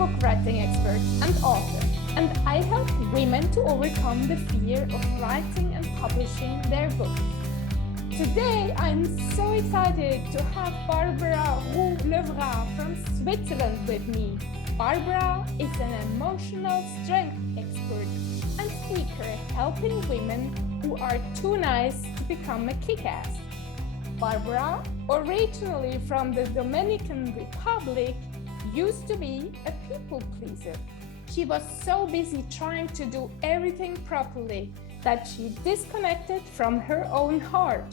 book writing expert and author, and I help women to overcome the fear of writing and publishing their books. Today, I'm so excited to have Barbara Roux-Levrat from Switzerland with me. Barbara is an emotional strength expert and speaker helping women who are too nice to become a kick-ass. Barbara, originally from the Dominican Republic, used to be a people pleaser. She was so busy trying to do everything properly that she disconnected from her own heart.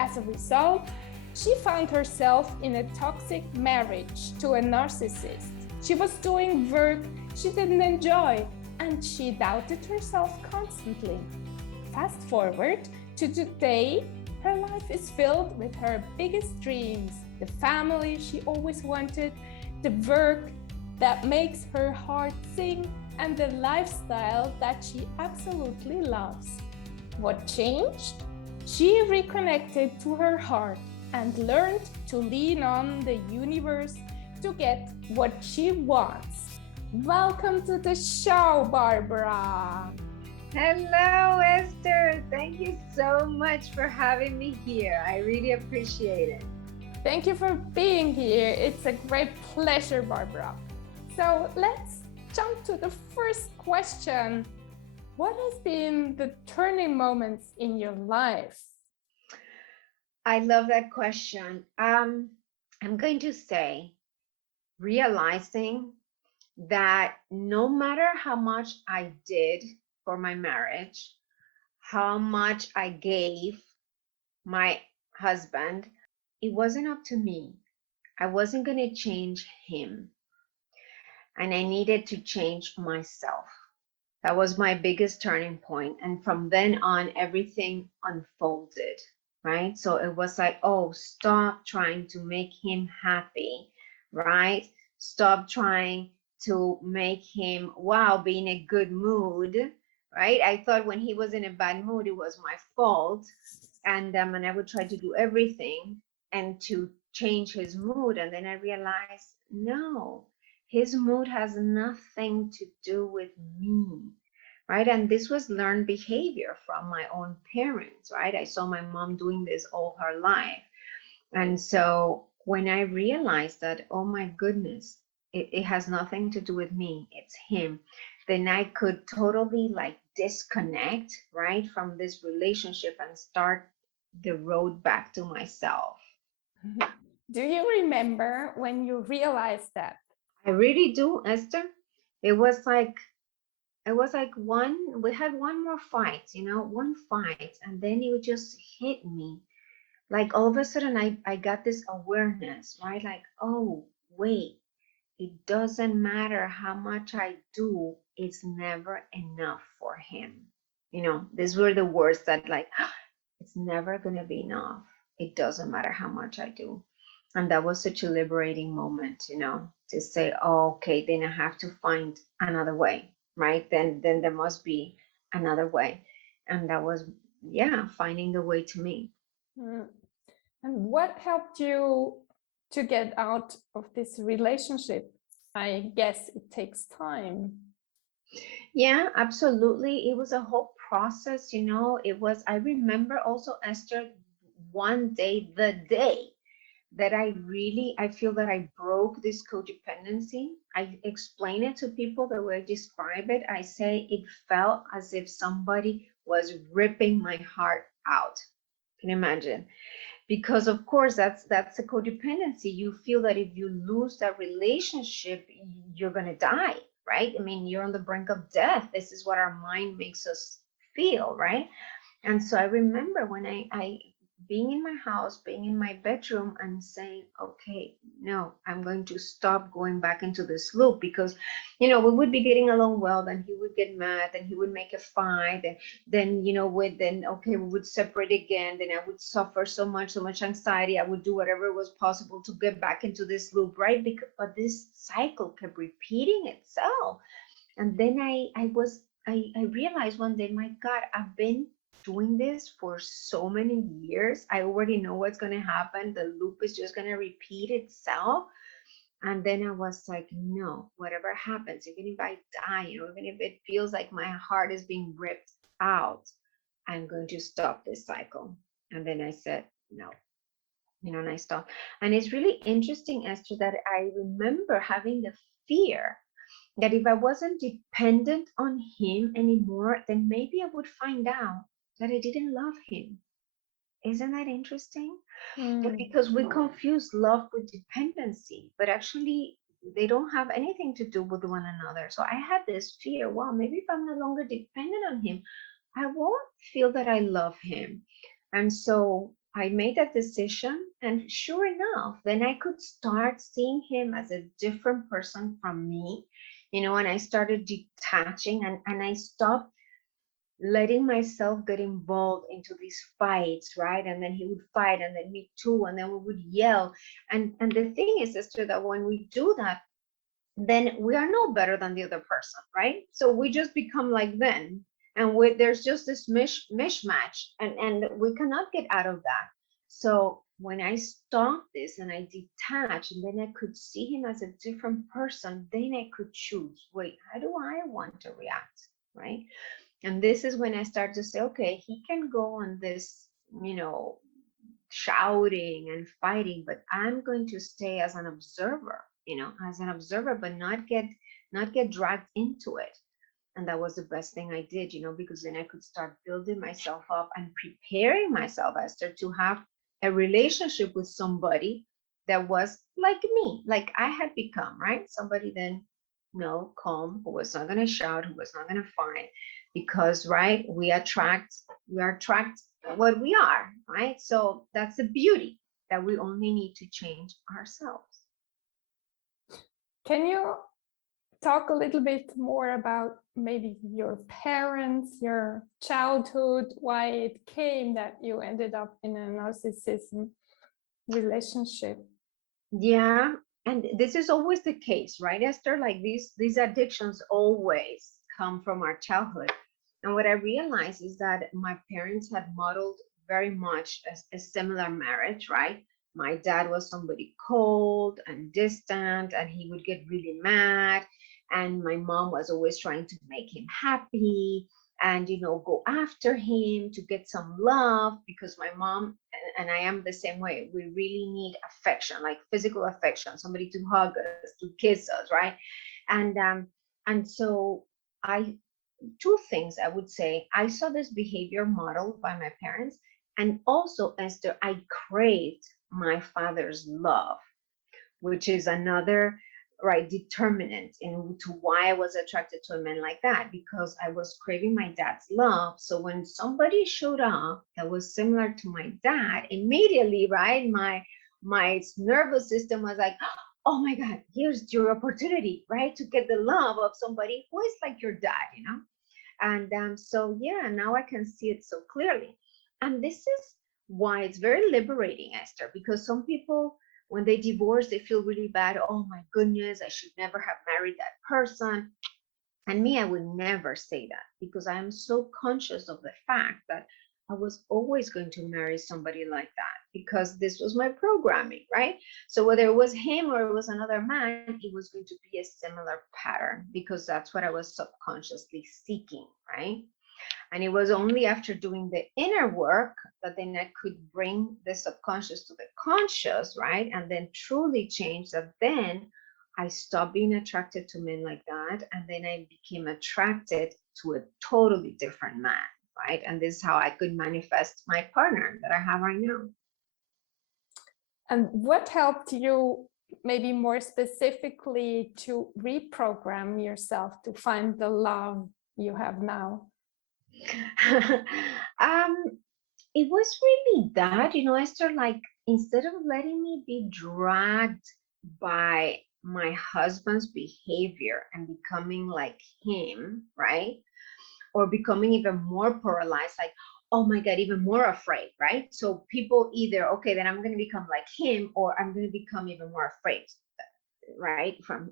As a result, she found herself in a toxic marriage to a narcissist. She was doing work she didn't enjoy, and she doubted herself constantly. Fast forward to today, her life is filled with her biggest dreams, the family she always wanted, the work that makes her heart sing, and the lifestyle that she absolutely loves. What changed? She reconnected to her heart and learned to lean on the universe to get what she wants. Welcome to the show, Barbara. Hello, Esther. Thank you so much for having me here. I really appreciate it. Thank you for being here. It's a great pleasure, Barbara. So let's jump to the first question. What has been the turning moments in your life? I love that question. I'm going to say realizing that no matter how much I did for my marriage, how much I gave my husband, it wasn't up to me. I wasn't going to change him. And I needed to change myself. That was my biggest turning point. And from then on, everything unfolded, right? So it was like, oh, stop trying to make him happy, right? Stop trying to make him, wow, be in a good mood, right? I thought when he was in a bad mood, it was my fault. And I would try to do everything and to change his mood. And then I realized, no, his mood has nothing to do with me, right? And this was learned behavior from my own parents, right? I saw my mom doing this all her life. And so when I realized that, oh my goodness, it has nothing to do with me, it's him, then I could totally like disconnect, right, from this relationship and start the road back to myself. Do you remember when you realized that? I really do, Esther. It was like we had one more fight, one fight, and then it would just hit me. Like all of a sudden I got this awareness, right? Like, oh, wait, it doesn't matter how much I do, it's never enough for him. These were the words that like, it's never gonna be enough. It doesn't matter how much I do. And that was such a liberating moment, to say, oh, okay, then I have to find another way, right? Then there must be another way. And that was, yeah, finding the way to me. And what helped you to get out of this relationship? I guess it takes time. Yeah, absolutely. It was a whole process, I remember also, Esther, one day, the day that I feel that I broke this codependency. I explain it to people the way I describe it. I say it felt as if somebody was ripping my heart out. Can you imagine? Because of course that's a codependency. You feel that if you lose that relationship, you're going to die, right? I mean, you're on the brink of death. This is what our mind makes us feel, right? And so I remember when I being in my house, being in my bedroom and saying, okay, no, I'm going to stop going back into this loop, because, we would be getting along well, then he would get mad, and he would make a fight, and then, okay, we would separate again. Then I would suffer so much anxiety. I would do whatever was possible to get back into this loop, right? But this cycle kept repeating itself. And then I realized one day, my God, I've been doing this for so many years. I already know what's going to happen. The loop is just going to repeat itself. And then I was like, no, whatever happens, even if I die, even if it feels like my heart is being ripped out, I'm going to stop this cycle. And then I said, no, and I stopped. And it's really interesting, Esther, that I remember having the fear that if I wasn't dependent on him anymore, then maybe I would find out that I didn't love him. Isn't that interesting? Mm. Because we confuse love with dependency, but actually they don't have anything to do with one another. So I had this fear, wow, maybe if I'm no longer dependent on him, I won't feel that I love him. And so I made that decision. And sure enough, then I could start seeing him as a different person from me, and I started detaching, and I stopped letting myself get involved into these fights, right? And then he would fight, and then me too, and then we would yell. And the thing is, sister, that when we do that, then we are no better than the other person, right? So we just become like them, and there's just this mishmatch, and we cannot get out of that. So when I stopped this and I detached, and then I could see him as a different person, then I could choose. Wait, how do I want to react, right? And this is when I start to say, okay, he can go on this, shouting and fighting, but I'm going to stay as an observer, as an observer, but not get dragged into it. And that was the best thing I did, because then I could start building myself up and preparing myself, Esther, to have a relationship with somebody that was like me, like I had become, right? Somebody then, calm, who was not going to shout, who was not going to fight, because, right, we attract what we are, right? So that's the beauty, that we only need to change ourselves. Can you talk a little bit more about maybe your parents, your childhood, why it came that you ended up in a narcissism relationship? Yeah, and this is always the case, right, Esther? Like these addictions always come from our childhood. And what I realized is that my parents had modeled very much a similar marriage, right? My dad was somebody cold and distant, and he would get really mad. And my mom was always trying to make him happy and, go after him to get some love, because my mom and I am the same way. We really need affection, like physical affection, somebody to hug us, to kiss us, right? And so I two things I would say. I saw this behavior modeled by my parents, and also, Esther, I craved my father's love, which is another, right, determinant into why I was attracted to a man like that, because I was craving my dad's love. So when somebody showed up that was similar to my dad, immediately, right, my nervous system was like, oh my God, here's your opportunity, right, to get the love of somebody who is like your dad, and so yeah, now I can see it so clearly. And this is why it's very liberating, Esther, because some people, when they divorce, they feel really bad. Oh my goodness, I should never have married that person. And me, I would never say that, because I am so conscious of the fact that I was always going to marry somebody like that, because this was my programming, right? So whether it was him or it was another man, it was going to be a similar pattern, because that's what I was subconsciously seeking, right? And it was only after doing the inner work that then I could bring the subconscious to the conscious, right? And then truly change that. Then I stopped being attracted to men like that. And then I became attracted to a totally different man, right? And this is how I could manifest my partner that I have right now. And what helped you, maybe more specifically, to reprogram yourself to find the love you have now? um, it was really that, Esther, like instead of letting me be dragged by my husband's behavior and becoming like him, right? Or becoming even more paralyzed, like, oh my God, even more afraid, right? So people either, okay, then I'm going to become like him, or I'm going to become even more afraid, right? From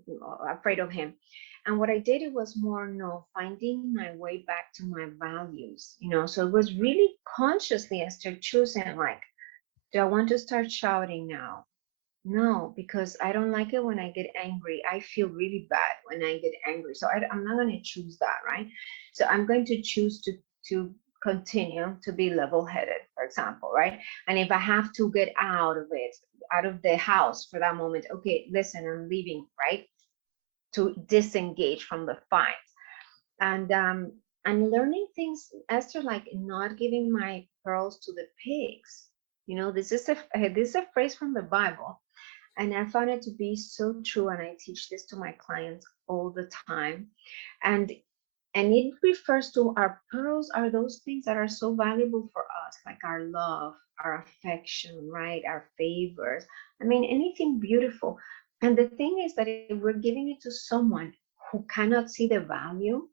afraid of him. And what I did, it was more, no, finding my way back to my values, so it was really consciously, Esther, choosing, like, do I want to start shouting now? No, because I don't like it when I get angry. I feel really bad when I get angry. So I'm not going to choose that, right? So I'm going to choose to continue to be level-headed, for example, right? And if I have to get out of it, out of the house for that moment, okay, listen, I'm leaving, right? To disengage from the fight. And I'm learning things, Esther, like not giving my pearls to the pigs. You know, this is a phrase from the Bible, and I found it to be so true. And I teach this to my clients all the time. And it refers to our pearls are those things that are so valuable for us, like our love, our affection, right? Our favors. I mean, anything beautiful. And the thing is that if we're giving it to someone who cannot see the value,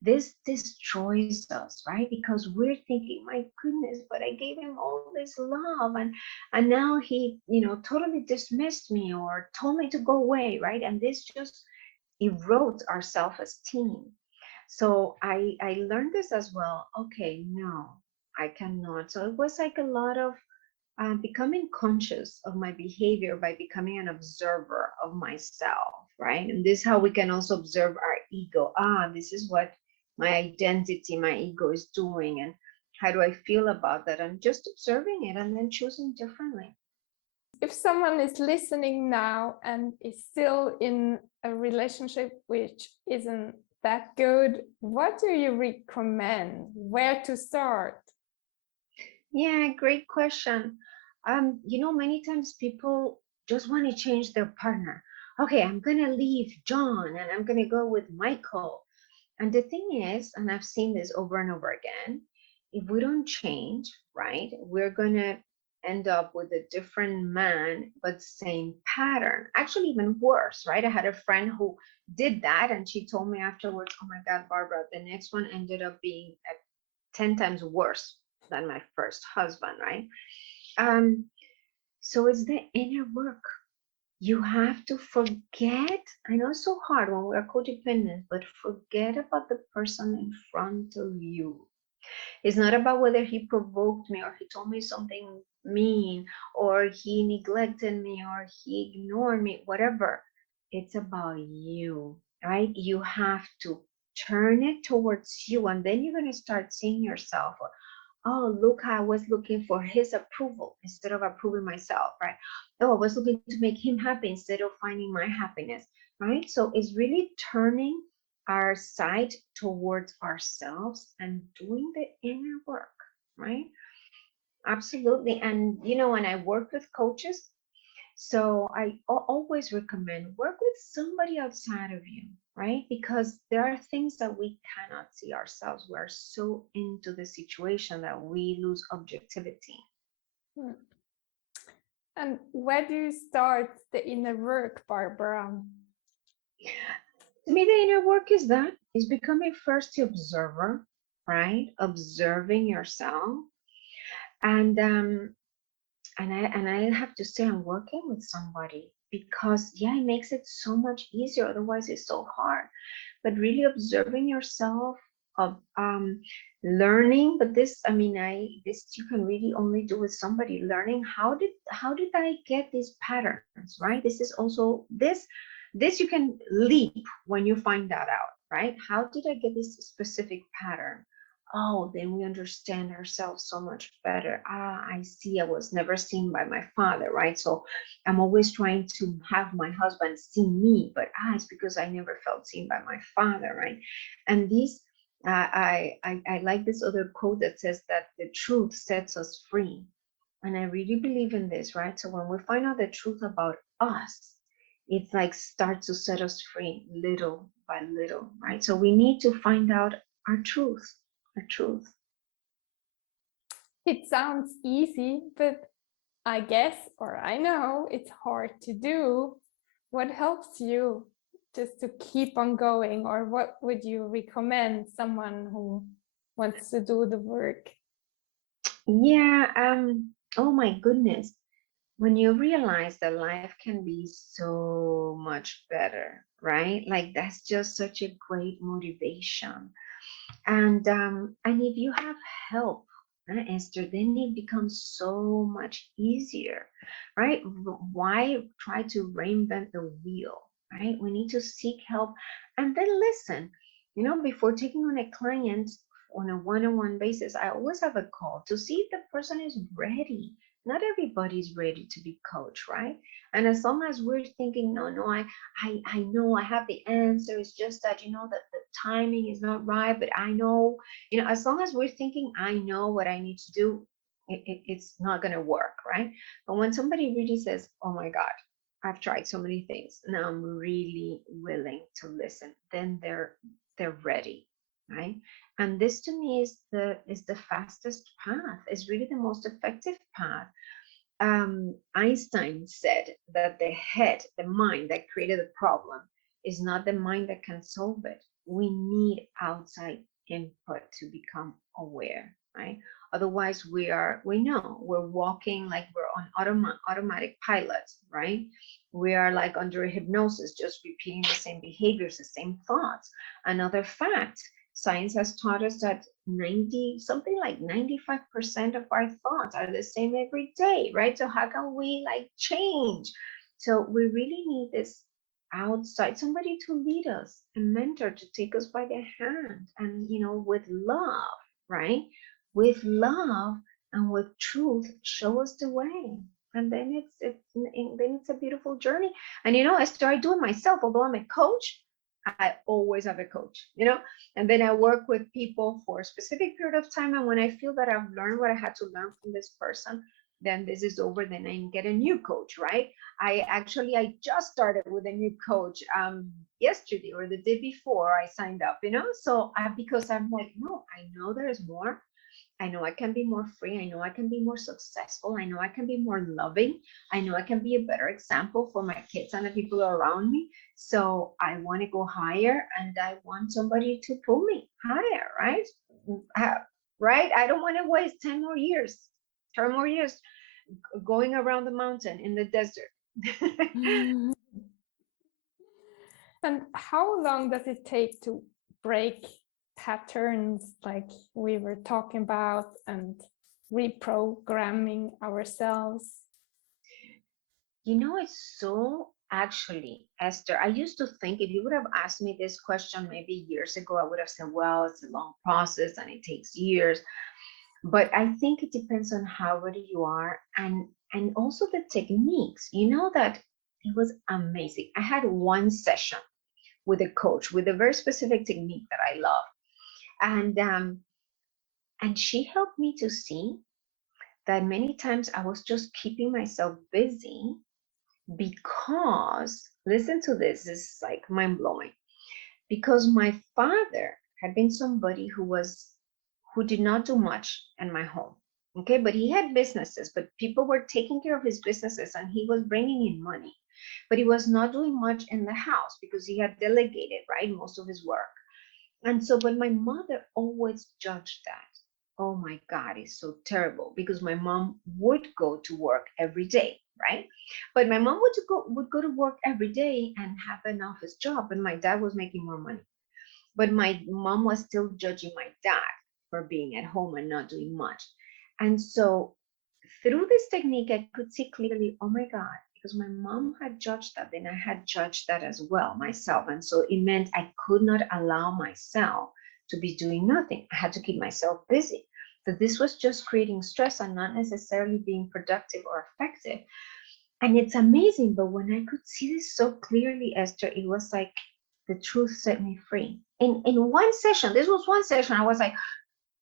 this destroys us, right? Because we're thinking, my goodness, but I gave him all this love, and now he, totally dismissed me or told me to go away, right? And this just erodes our self-esteem. So I learned this as well. Okay, no, I cannot. So it was like a lot of becoming conscious of my behavior by becoming an observer of myself, right? And this is how we can also observe our ego. This is what my identity, my ego is doing, and how do I feel about that? I'm just observing it and then choosing differently. If someone is listening now and is still in a relationship which isn't that good, what do you recommend? Where to start? Yeah, great question. Many times people just want to change their partner. Okay, I'm gonna leave John and I'm gonna go with Michael. And the thing is, and I've seen this over and over again, if we don't change, right, we're gonna end up with a different man, but same pattern. Actually, even worse, right? I had a friend who did that, and she told me afterwards, "Oh my God, Barbara, the next one ended up being 10 times worse than my first husband," right? Um, so it's the inner work. You have to forget. I know it's so hard when we're codependent, but forget about the person in front of you. It's not about whether he provoked me or he told me something mean or he neglected me or he ignored me, whatever. It's about you, right? You have to turn it towards you, and then you're going to start seeing yourself. Oh, look, I was looking for his approval instead of approving myself, right? Oh, I was looking to make him happy instead of finding my happiness, right? So it's really turning our sight towards ourselves and doing the inner work, right? Absolutely. And, when I work with coaches, so I always recommend work with somebody outside of you, right? Because there are things that we cannot see ourselves. We're so into the situation that we lose objectivity. Hmm. And where do you start the inner work, Barbara? To me, the inner work is becoming first the observer, right? Observing yourself. And I have to say I'm working with somebody because yeah, it makes it so much easier. Otherwise, it's so hard. But really observing yourself, of learning. But this, I mean, this you can really only do with somebody. Learning how did I get these patterns, right? This is also this you can leap when you find that out, right? How did I get this specific pattern? Oh, then we understand ourselves so much better. I see. I was never seen by my father, right? So I'm always trying to have my husband see me, but it's because I never felt seen by my father, right? And these, I like this other quote that says that the truth sets us free, and I really believe in this, right? So when we find out the truth about us, it's like starts to set us free little by little, right? So we need to find out our truth, our truth. It sounds easy, but I guess, or I know, it's hard to do. What helps you just to keep on going, or what would you recommend someone who wants to do the work? Yeah, oh my goodness. When you realize that life can be so much better, right? Like that's just such a great motivation. And if you have help, Esther, then it becomes so much easier, right? Why try to reinvent the wheel, right? We need to seek help and then listen. Before taking on a client on a one-on-one basis, I always have a call to see if the person is ready. Not everybody's ready to be coached, right? And as long as we're thinking, no, no, I know I have the answer. It's just that that the timing is not right, but I know, as long as we're thinking, I know what I need to do, it's not going to work, right? But when somebody really says, oh my God, I've tried so many things, now I'm really willing to listen, then they're ready, right? And this to me is the fastest path, is really the most effective path. Einstein said that the head, the mind that created the problem, is not the mind that can solve it. We need outside input to become aware, right? Otherwise, we know we're walking like we're on automatic pilot, right? We are like under hypnosis, just repeating the same behaviors, the same thoughts. Another fact, science has taught us that 90 something like 95% of our thoughts are the same every day, right? So how can we like change? So we really need this outside, somebody to lead us, a mentor to take us by the hand, and with love, right? With love and with truth, show us the way. And then it's a beautiful journey. And Esther, I do it myself. Although I'm a coach, I always have a coach. And then I work with people for a specific period of time. And when I feel that I've learned what I had to learn from this person, then this is over. Then I get a new coach, right? I just started with a new coach yesterday or the day before I signed up. So because I'm like, no, I know there's more. I know I can be more free. I know I can be more successful. I know I can be more loving. I know I can be a better example for my kids and the people around me. So I want to go higher, and I want somebody to pull me higher, right? Uh, right? I don't want to waste 10 more years going around the mountain in the desert. And how long does it take to break patterns like we were talking about and reprogramming ourselves? It's so actually, Esther, I used to think if you would have asked me this question maybe years ago, I would have said, well, it's a long process and it takes years. But I think it depends on how ready you are, and also the techniques. That it was amazing. I had one session with a coach with a very specific technique that I love. And she helped me to see that many times I was just keeping myself busy because, listen to this is like mind blowing, because my father had been somebody who did not do much in my home. Okay, but he had businesses, but people were taking care of his businesses and he was bringing in money, but he was not doing much in the house because he had delegated, right, most of his work. And so, but my mother always judged that. Oh my God, it's so terrible, because my mom would go to work every day, right? But my mom would go to work every day and have an office job, and my dad was making more money. But my mom was still judging my dad for being at home and not doing much. And so through this technique, I could see clearly, oh my God, because my mom had judged that, then I had judged that as well myself. And so it meant I could not allow myself to be doing nothing. I had to keep myself busy. That this was just creating stress and not necessarily being productive or effective. And it's amazing, but when I could see this so clearly, Esther, it was like the truth set me free. In one session, this was one session, I was like,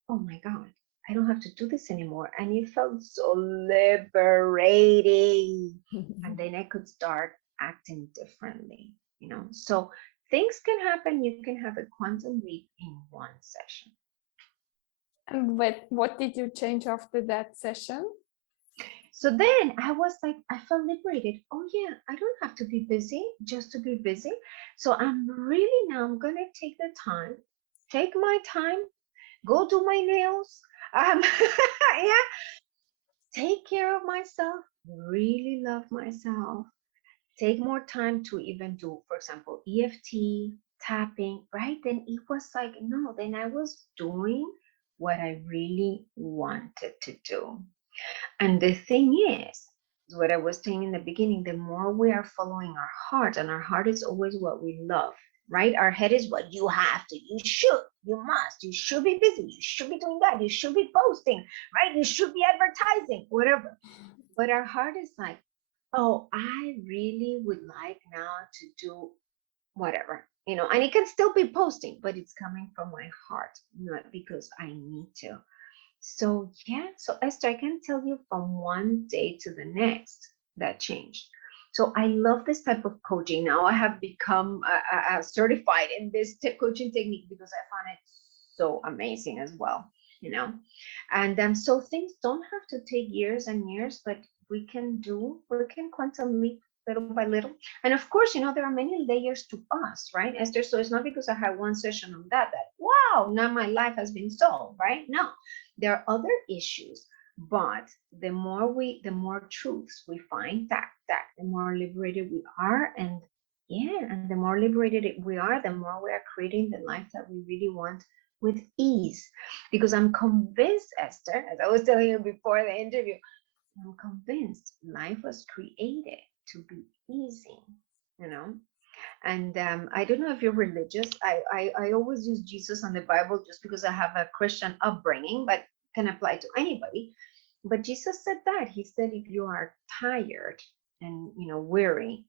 oh my God, I don't have to do this anymore. And it felt so liberating. And then I could start acting differently. So things can happen. You can have a quantum leap in one session. And what did you change after that session? So then I was like, I felt liberated. Oh yeah, I don't have to be busy just to be busy. So I'm going to take my time, go do my nails. Yeah, take care of myself, really love myself, take more time to even do, for example, EFT, tapping, right? Then it was like, no, then I was doing what I really wanted to do. And the thing is, what I was saying in the beginning, the more we are following our heart, and our heart is always what we love, right? Our head is what you have to, you should, you must, you should be busy, you should be doing that, you should be posting, right? You should be advertising, whatever. But our heart is like, oh, I really would like now to do whatever, and it can still be posting, but it's coming from my heart, not because I need to. So, yeah, so Esther, I can tell you from one day to the next that changed. So, I love this type of coaching. Now I have become certified in this coaching technique because I found it so amazing as well, you know. And so things don't have to take years and years, but we can quantum leap little by little. And of course, there are many layers to us, right, Esther? So it's not because I had one session on that, wow, now my life has been solved, right? No, there are other issues, but the more truths we find, the more liberated we are, and yeah, and the more liberated we are, the more we are creating the life that we really want with ease. Because I'm convinced, Esther, as I was telling you before the interview, I'm convinced life was created to be easy, you know. And I don't know if you're religious. I always use Jesus and the Bible just because I have a Christian upbringing, but can apply to anybody. But Jesus said that. He said, if you are tired and weary,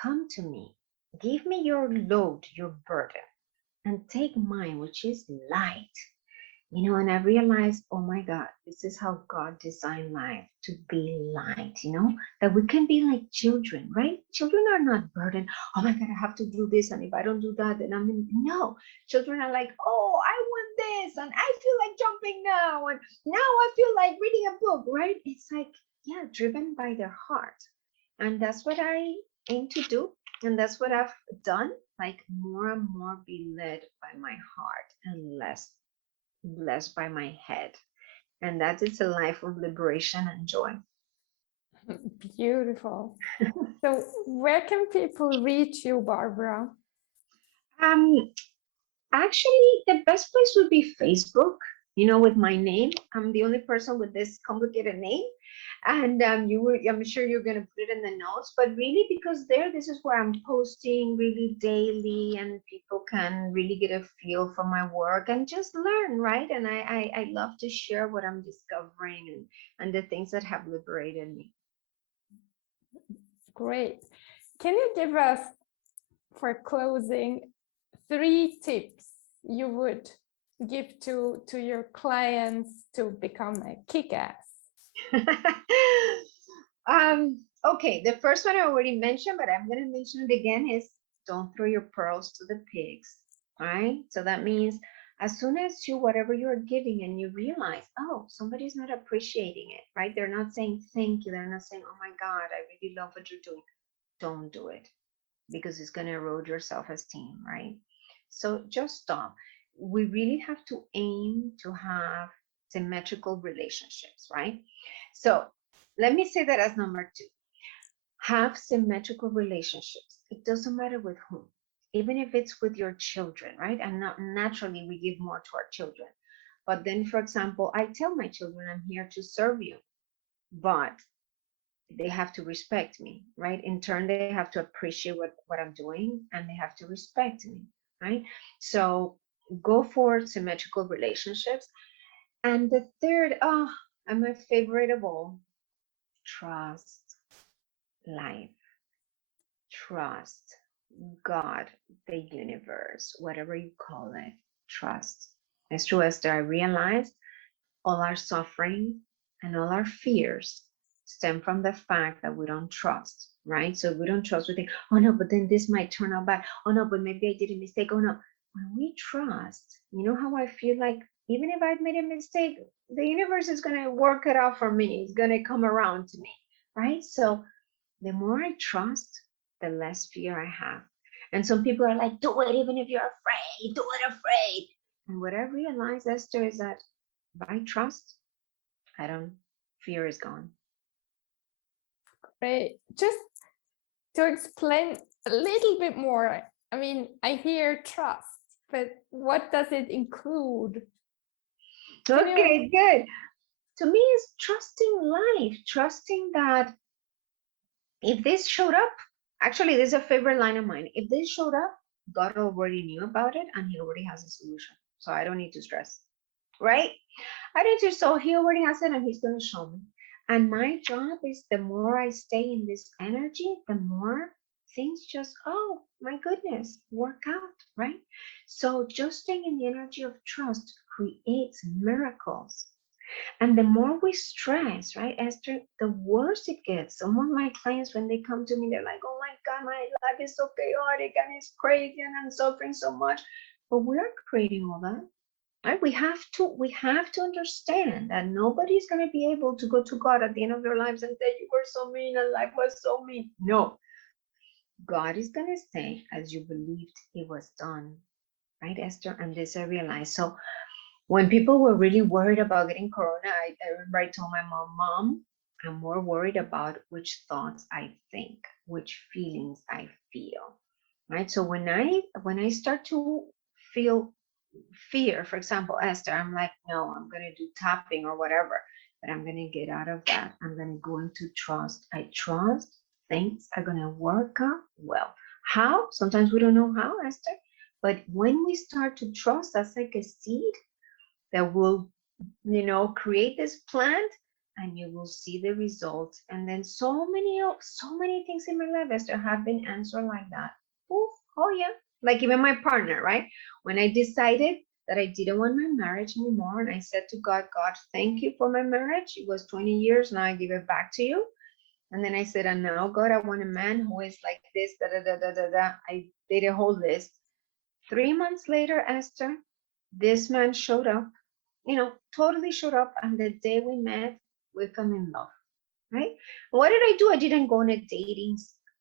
come to me. Give me your load, your burden, and take mine, which is light. And I realized, oh my God, this is how God designed life to be light, that we can be like children, right? Children are not burdened. Oh my God, I have to do this. And if I don't do that, then no. Children are like, oh, I want this. And I feel like jumping now. And now I feel like reading a book, right? It's like, yeah, driven by their heart. And that's what I aim to do. And that's what I've done, like more and more be led by my heart and less blessed by my head. And that is a life of liberation and joy. Beautiful. So, where can people reach you, Barbara? Um, Actually, the best place would be Facebook. With my name, I'm the only person with this complicated name, and I'm sure you're gonna put it in the notes. But really, because this is where I'm posting really daily, and people can really get a feel for my work and just learn, right? And I love to share what I'm discovering and the things that have liberated me. Great. Can you give us, for closing, 3 tips you would give to your clients to become a kick-ass? Okay, the first one I already mentioned, but I'm going to mention it again, is don't throw your pearls to the pigs, right? So that means as soon as whatever you're giving and you realize, oh, somebody's not appreciating it, right? They're not saying thank you. They're not saying, oh my God, I really love what you're doing. Don't do it, because it's going to erode your self-esteem, right? So just stop. We really have to aim to have symmetrical relationships, right? So let me say that as number 2. Have symmetrical relationships. It doesn't matter with whom, even if it's with your children, right? And not naturally we give more to our children. But then, for example, I tell my children, I'm here to serve you, but they have to respect me, right? In turn, they have to appreciate what I'm doing, and they have to respect me, right? So go for symmetrical relationships. And the third, and my favorite of all, trust life. Trust God, the universe, whatever you call it. Trust. It's true, Esther. I realized all our suffering and all our fears stem from the fact that we don't trust, right? So we don't trust, we think, oh no, but then this might turn out bad. Oh no, but maybe I did a mistake. Oh no. When we trust, you know how I feel like even if I've made a mistake, the universe is going to work it out for me. It's going to come around to me, right? So the more I trust, the less fear I have. And some people are like, do it even if you're afraid, do it afraid. And what I realized, Esther, is that if I trust, fear is gone. Great. Just to explain a little bit more, I mean, I hear trust, but what does it include? Can you? Okay, good. To me, it's trusting life, trusting that if this showed up, actually, this is a favorite line of mine. If this showed up, God already knew about it and He already has a solution. So I don't need to stress, right? I need to, so He already has it and He's going to show me. And my job is the more I stay in this energy, the more things just, oh my goodness, work out, right? So just staying in the energy of trust creates miracles. And the more we stress, right, Esther, the worse it gets. Some of my clients, when they come to me, they're like, oh my God, my life is so chaotic and it's crazy and I'm suffering so much. But we're creating all that. Right? We have to understand that nobody's gonna be able to go to God at the end of their lives and say, you were so mean and life was so mean. No. God is gonna say, as you believed it was done. Right, Esther? And this I realized. So when people were really worried about getting corona, I remember I told my mom, I'm more worried about which thoughts I think, which feelings I feel. Right. So when I start to feel fear, for example, Esther, I'm like, no, I'm gonna do tapping or whatever, but I'm gonna get out of that. I'm gonna go into trust. I trust things are gonna work out well. How? Sometimes we don't know how, Esther. But when we start to trust, that's like a seed that will, create this plant and you will see the results. And then so many things in my life, Esther, have been answered like that. Oof, oh yeah. Like even my partner, right? When I decided that I didn't want my marriage anymore, and I said to God, God, thank you for my marriage. It was 20 years, now I give it back to you. And then I said, and now God, I want a man who is like this, da da da da da da. I did a whole list. 3 months later, Esther, this man showed up, totally showed up. And the day we met, we fell in love, right? What did I do? I didn't go on a dating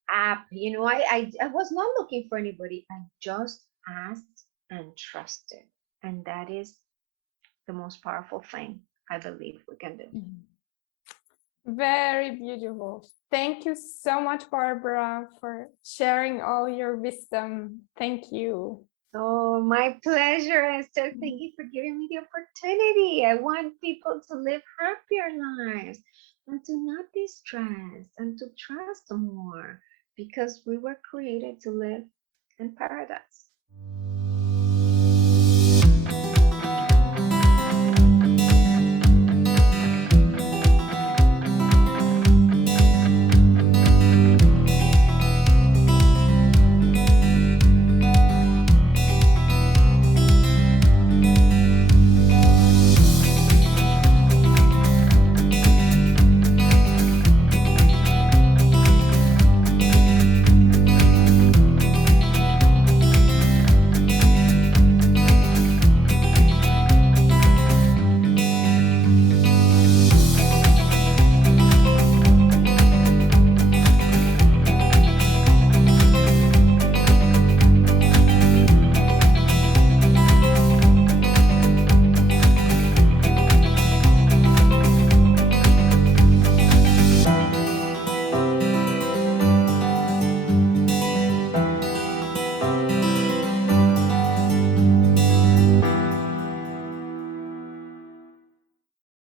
app. I was not looking for anybody. I just asked and trusted. And that is the most powerful thing I believe we can do. Very beautiful. Thank you so much, Barbara, for sharing all your wisdom. Thank you. Oh, my pleasure, Esther. Thank you for giving me the opportunity. I want people to live happier lives and to not be stressed and to trust more because we were created to live in paradise.